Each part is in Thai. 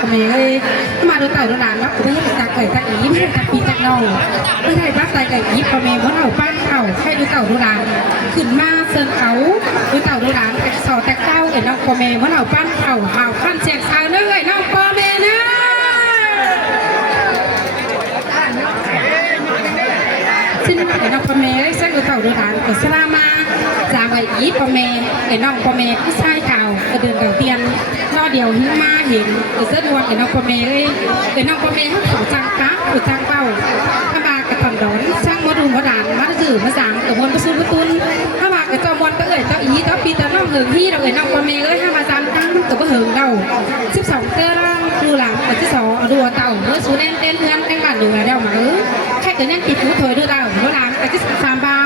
ก็ไม่เลยมาดูเต่าดูหลานว่าไม่ให้ตาเกิดตาอีไม่ให้ตาปีตาเงาไม่ให้บ้าตาไก่ยิบก็ไม่เพราะเราปั้นเต่าให้ดูเต่าดูหลานขึ้นมาเซินเขาดูเต่าดูหลานแต่สอแต่เต้าเอ็นน้องก็ไม่เพราะเราปั้นเต่าหาวปั้นเสียงสาวเนื้อน้องก็ไม่นะซึ่งเอ็นน้องก็ไม่ได้เส้นดูเต่าดูหลานก็สลามาจางไว้ยิบก็ไม่เอ็นน้องก็ไม่ที่ใช่เก่าก็เดินเก่าเตียนก็เดี๋ยวหิ้งมาเห็นก็เส้นดวงเอ็นน้องก็ไม่เลยเอ็นน้องก็ไม่ให้เขาจังกะหรือจังเป้าถ้าบากระตอนดอนช่างมาดูมาด่านมาถือมาสั่งกระมวลประสูประตุนถ้าบากระจอมวันก็เอ่ยเต้าอีเต้าปีเต้าน้องเหิงที่เราเอ่ยน้องก็ไม่เลยถ้ามาสั่งตั้งกับว่าเหิงเรา12เต้าล่างดูหลังวันที่2ดูเต่าเมื่อสูเน้นเต้นเพื่อนแกงบ้านดูแลเดามาแค่เกิดนั่งติดหูถอยดูเต่าดูหลังวันที่3บา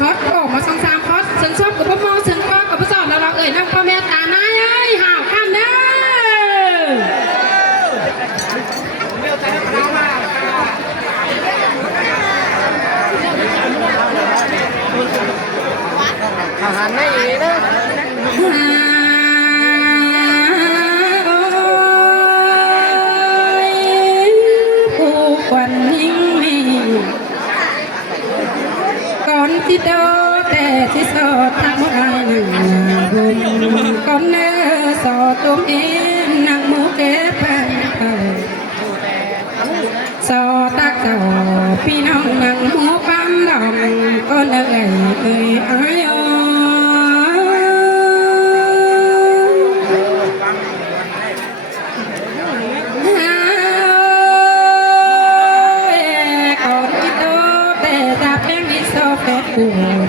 พอดออกมา2-3พอดเชิงชอบกับพ่อมอเชิงพ่อกับพ่อสอนเราเอ่ยน้องก็แม่ตาหน้าเอ้ยห่าวข้ามเด้ออาหารไม่ดีนะผู้ควันยิ่งมีก่อนที่โตแต่ที่สอดทั้งหลายหนึ่งบุญก่อนเนื้อสอดตัวเองนางมูเก็บไปสอตะเก่าพี่น้องนางหูปั้มดองก็เลยอาย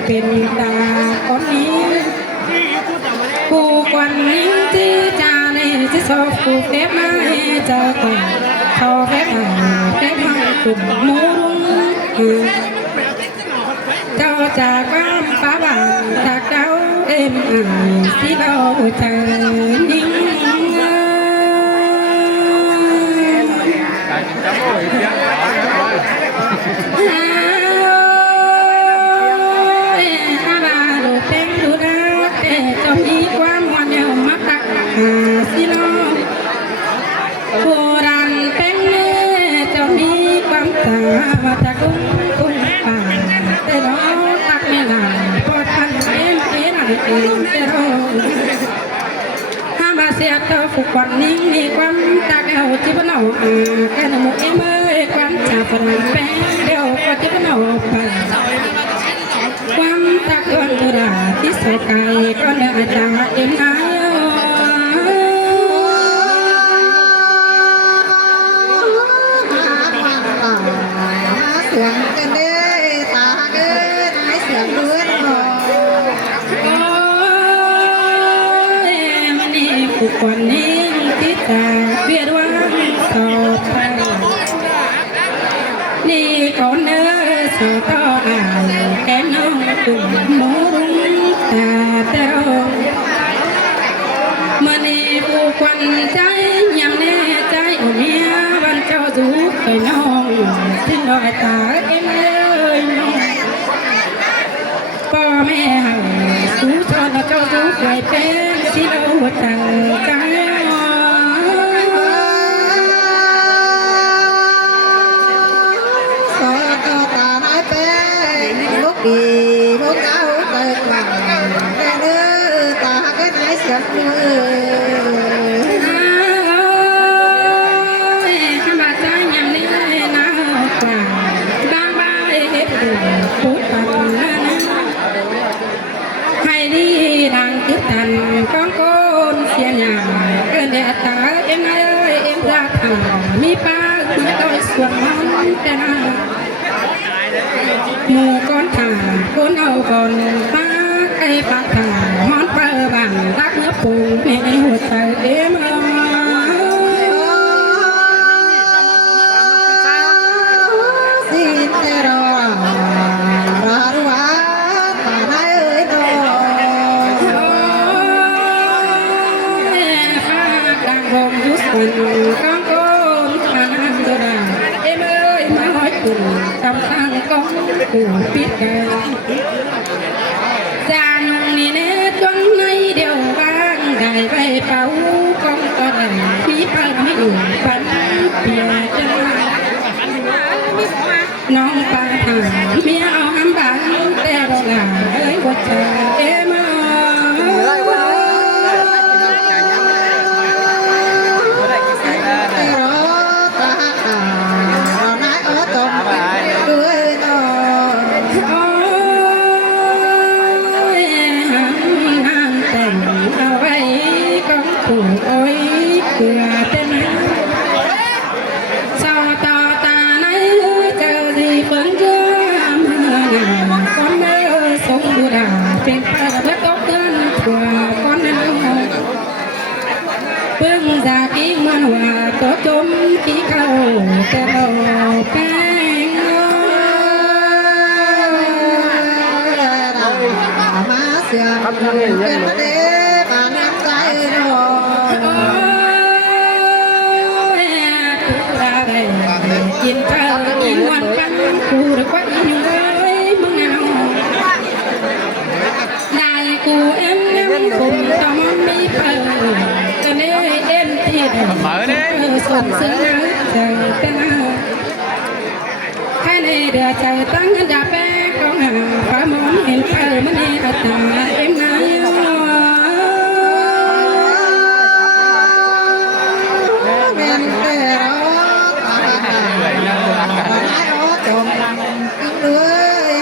เป็นตาคนนี้ผู้ควันนิ่งที่จาในที่สอบผู้เก็บมาให้เจ้าก่อนเขาเก็บมาเก็บมาตุ่มมูรุงเจ้าจากบ้านป้าบ้านจากเจ้าเอ็มที่เราเจอนิ่งสิโลโบราณเป็นเล่จะมีความสามารถจะกุ้งป่าแต่เราตักไม่นานพอทันเป็นอะไรเองแต่เราห้ามมาเสียเท่าฟุกวันนิ่งมีความตักเอาที่บ้านเราแค่หนุ่มเอ็มเอ้ยความจ่าฝรั่งเป็นเดียวก็ที่บ้านเราไปความตักวันตุลาที่สกายก็เนื้อจ่าเอ็มไอเสียงกันเด้ตาเด้นายเสียงเลือดหน่อยมันนี่ผู้คนนี้ที่จะเบียดว่าสอบไปนี่ก่อนเนื้อสอต่ออายแกน้องตุ่มมรุงตาเต้ามันนี่ผู้คนใจยังแน่ใจโอเมียวันเจ้าจูบไปน้องที่น้อยตาเอ็มเลยน้องพ่อแม่ให้สู้ชนเจ้าจูบไปเป็นสิเราตั้งใจสอต่อตาหายเป็นลูกดีลูกเจ้าเติมหลังแน่เด้อตาก็นายเสียงเลือตันก้องโกนเสียหยาเกินเดือดตาเอ็มเอ้ยเอ็มรักมีป้าไม่ต้อยส่วนมันแต่นาหมู่ก้อนถ่าก้นเอาก่อนป้าไอ้ปากถ่าฮอนเปิดบังรักเนื้อปูในหัวใจเอ็มสิเตรอรารัวตาหายเอ้ยดอผมยุสเป็นก้องโกนทางดูดาเอ็มเอ้ยมาห้อยปุ่นตำทางก้องปุ่นปิดแกจานนี่เนจนในเดียวบ้างได้ไปเป่าก้องก็ได้พี่ไปไม่อยู่ น้องปาถาเมียเอาหำบังแต่ดอกหลาเอ้ยว่าเจอเอ็มเป็นภาพและก็เพื่อนทั่วก้อนนั้นเพิ่งจากอีกมันว่าตัวจมที่เขาแต่เราแป้งมาเสียเป็นเด็กมาน้ำใจรอกินข้าวกินวันกันกูหรือว่าอีเลยมึงเอาได้กูเอ็มผมทำไม่เปิดจะเล่เอ็มที่เดิมส่งเสียงใจเป็นแค่ในเดือดใจตั้งกันจะแป้งของหาฟ้ามองเห็นเธอมันในตาเอ็มนายเป็นแต่เราจมเลย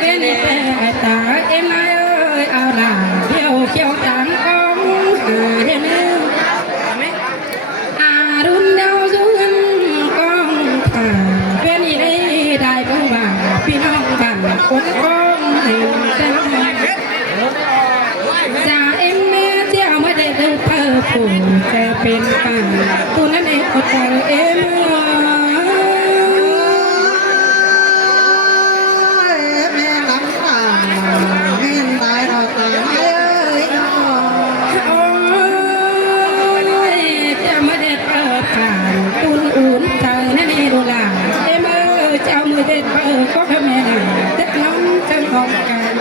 เป็นแต่ตาเอ็มนายเอ้ยเอาล่ะเที่ยวเที่ยวจานของหาเห็นอารุณดาวสุวรรณกองถ่าเป็นอีได้ก็ว่าพี่น้องบ้านคนกองให้แต่จ่าเอ็มแม่เที่ยวไม่ได้ดูเพิ่มผู้แต่เป็นป่าผู้นั้นเองก็เจอเอ็มแม่ลำตาแม่ตายเราตายเอ้ยน้อยจะไม่ได้เปิดผ่านตุนอุ่นเธอนั่นเองดูล่ะเอ็มเจ้ามือเด็ดเปิดก็ทำแม่น่ะเด็ดน้องจะงงกัน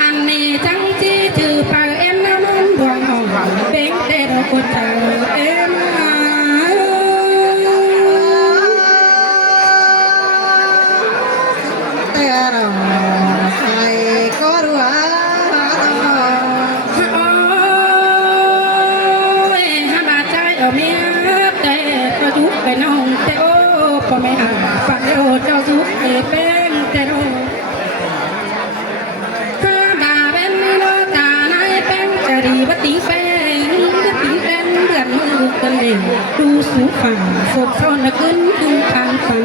อันนี้จังที่ถือไปเอ็มน้ำมันดวงหอมเป็นแต่เราคนเจอเอ็มแต่เราใครก็รู้ว่าห้าบาทใจเอาเมียแต่ก็ยุบไปน้องแต่โอ้พอไม่หาฝันโอ้เจ้ายุบเป็นแต่โอ้ดีว่าติ้งแป้งจะติ้งแป้งเดือนมือกันเองดูสูงฝั่งโศกซ้อนขึ้นขึ้นทางฝั่ง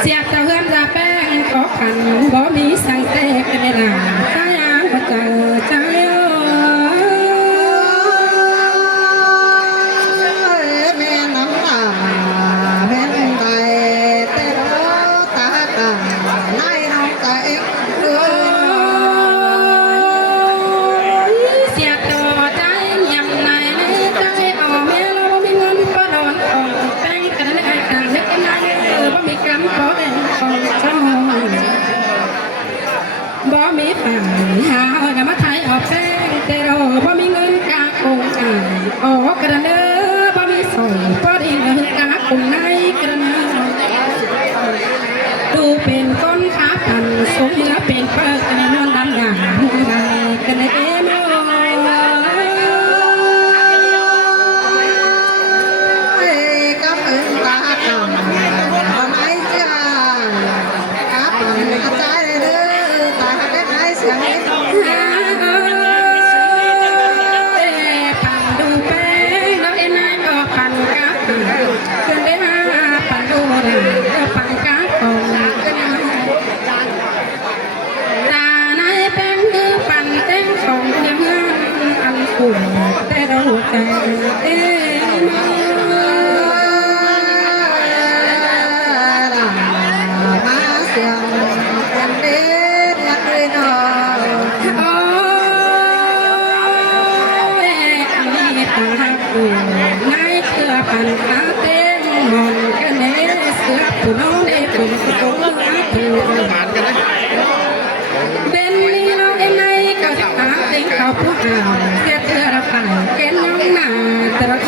เสียบตะเฮือนจะแป้งขอขันบ่มีสั่งเตะกันในหลังตายางมาเจอใจแม่น้ำตาแม่ไตแต่เราตาตาไล่น้องตาเองบ่มีป่าหาเอาน้ำมาไทยออกแป้งแต่เราบ่มีเงินกาคงอ่านออกกระเด้อบ่มีสอยบ่ได้เงินกาคงในกระเด้อดูเป็นคนขาปั่นสมเนื้อเป็นเปิดกันในเมืองดำอย่างหูใดกันในเอ็มกับเอิญตาคำทำไมจ้าขาปั่นกระจายเลยเสียงปั่นดูแป้งแล้วเอ็นไอก็ปั่นกับเกินได้มาปั่นดูแล้วปั่นกับของตาในแป้งคือปั่นเต้นของยังอันฝุ่นแต่เราใจเอ็นมาเสียงเป็นเด็ดเลยเนาะนายเสือปันขาเต้งมองกันเนเสือผู้น้องได้ผมก็ต้องหาถูกเป็นนี่เราเอ็นไอก็จะหาเต้งเขาผู้หาเสียเสือระปันแกน้องหน้าตระ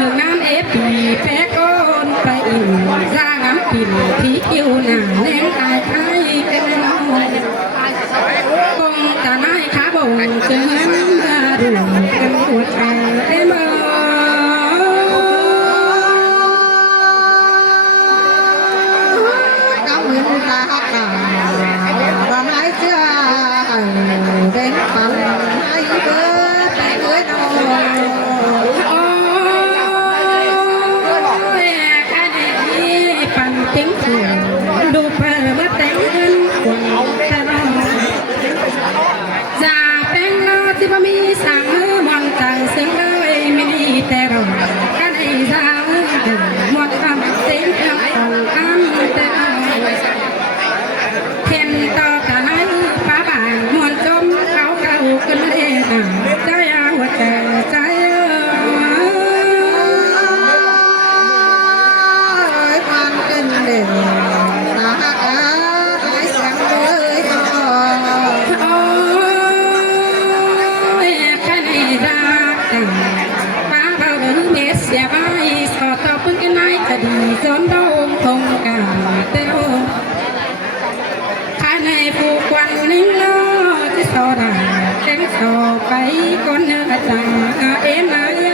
hưởng nam ép thì bé con phải ra ngắm pin thì yêu nàng nén ai ai cái nó con ta nói khá bồng chân ra đường em của em cảm ơn ta và mãi chưa đến phần hai bữa tay cưới đâu bằng tiếng thường đủ phần mất đánh quần ta già bên lo thì mi sáng mong chẳng xứng ơi mi tè rồi cái này ra một âm tiếng trong phòng ăn tè thiên to cả hai phá bản muôn chôm kháo cầu cơn đê nào trái áo tè trái quan kinh để ta hãy sáng với cái này ra phá bao đứng mẹ xe bay sò tao phương cái này cả đi gión đâu không cả teo cái này phụ quan lính lo chứ sò đà cánh sò bay con nữa rằng em ơi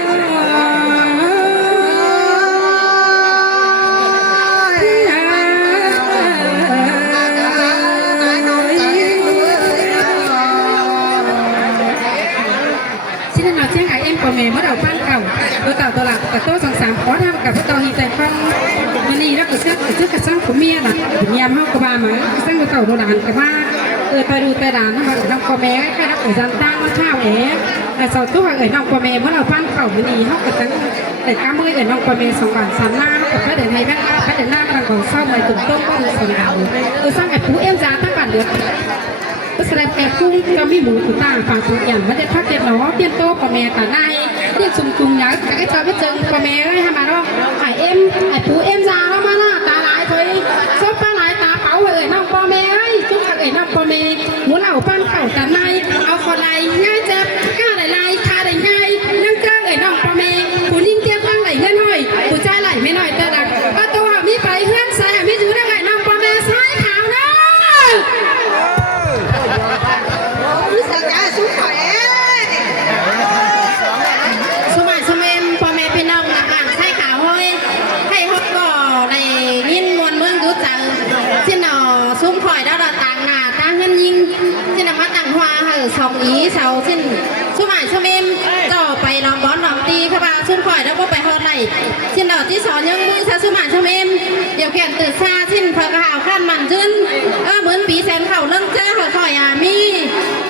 của mẹ bắt đầu phan cầu tôi tạo tôi làm cả tôi sẵn sàng có tham cả tôi hiện tại phong mình đi đó cứ trước cả sang của mía là nhà mau của bà mà sang của tàu đồ đàn cả ba tay đu tay đàn nó ở trong của mẹ cái đó ở gian tăng nó thao ấy là sau tôi ở trong của mẹ bắt đầu phan cầu mình đi học cái để cam mươi ở trong của mẹ sống bản sản na nó phải để hay bé phải để na bằng còn sau này từng tôm có được sườn đào tôi sang cái phú em giá các bạn được tôi sẽ làm cung cho mi mũ của ta và chủ nhận vấn đề phát triển nó tiên tô của mẹ cả nay tiên trùng nhớ cái cho biết chừng của mẹ ơi hà mà đâu hải em hải phú em già đó mà là ta lại thôi số ba lại ta bảo người nông của mẹ ơi chúng ta người nông của mẹ muốn nào ban khẩu cả nay ao còn lại ngay chép ca lại tha lại ngay nâng cơ người nông của mẹ phú ninh tiên thang lại ngân hỏi phú trai lại mới nói ta là ba tô hà mi phải hương sai hà mi chú đang người nông của mẹ sai khảo đó xung emพ่อแม่พี่น้องหลังใช้ขาวห้อยให้ฮอดก่อในยินมวลเมืองรู้จักที่หนอซุ้มข่อยดาวต่างหน้าต่างเงินยิงที่นำมาต่างหัวเหอสองอีเสาสิ้นซุ้มเอ็มจ่อไปลองบอลลองตีเข้ามาซุ้มข่อยแล้วก็ไปฮอดไหลที่หนอที่สอนยังมือซาซุ้มเอ็มเดี๋ยวแก่นตื่นซาสิ้นเผอกระหาวขั้นมันจื้นเหมือนปีแสนเข่าเรื่องเจ้าข่อยมี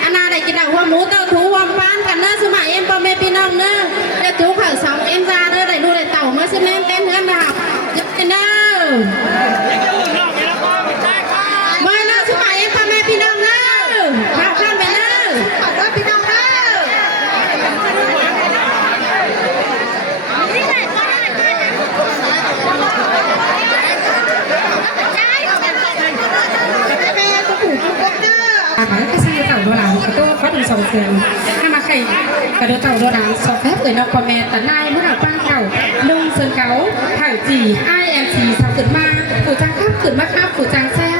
อันนาได้กินเอาหัวหมูเต้าถูหัวปานกันเนอะซุ้มเอ็มพ่อแม่พี่น้องเนอะแล้วจูเผอสองเอ็มซาเนอะได้ดูได้เต่าเมื่อซุ้มเอ็มเต้นเงินนะครับยึดเนอะมาเนอะซุ้มเอ็มพ่อแม่พี่น้องเนอะข่าวขั้นไปเนอะพี่น้องเนอะcái xe tàu đồ đàn của tôi có đường sòng sườn hay mà khẩy cả đôi tàu đồ đàn so phép người nó còn mẹ tận ai muốn là quan khẩu nông sơn cáo thảo chỉ ai em chỉ sao tự ma phụ trang khắp tự mất khắp phụ trang xe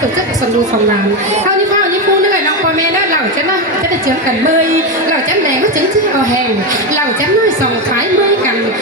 tổ chức sòng đồ sòng làm sau như phu nữa nó còn mẹ đó lẩu chén đó chén là chén cần bơi lẩu chén này có trứng chứ ở hèn lẩu chén nói sòng phái bơi cần